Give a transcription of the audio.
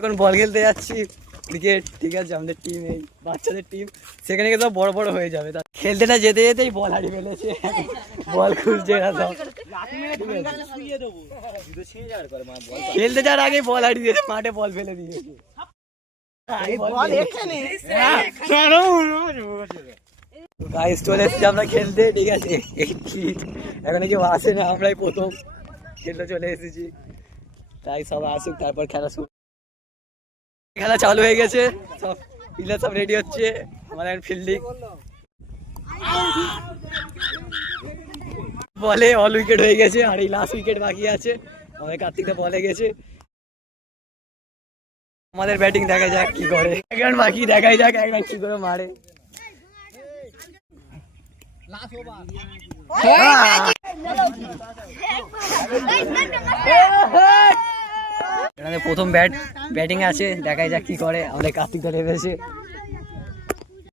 এখন বল খেলতে যাচ্ছি ক্রিকেট, ঠিক আছে, আমাদের টিম এই বাচ্চাদের টিম, সেখানে গিয়ে সব বড় বড় হয়ে যাবে। তা খেলতে না যেতে যেতেই বল হারিয়ে ফেলেছে, বল খুঁজছে না সব। খেলতে যাওয়ার আগে বল হারিয়ে দিয়েছে, মাঠে বল ফেলে দিয়েছে। গাইস চলে এসেছি আমরা খেলতে, ঠিক আছে, এখন কেউ আসে না, আমরাই প্রথম খেলতে চলে এসেছি, তাই সব আসুক তারপর খেলা শুরু। খেলা চালু হয়ে গেছে, সব প্লেয়ার সব রেডি হচ্ছে, আমাদের ফিল্ডিং বলে অল উইকেট হয়ে গেছে, আর এই লাস্ট উইকেট বাকি আছে, আমাদের কার্তিকটা বলে গেছে। আমাদের ব্যাটিং দেখা যাক কি করে, এক রান বাকি, দেখাই যাক এক রান কি করে মারে। প্রথম ব্যাটিং আছে, দেখাই যাক কি করে, আমাদের কার্তিকটা নেমেছে।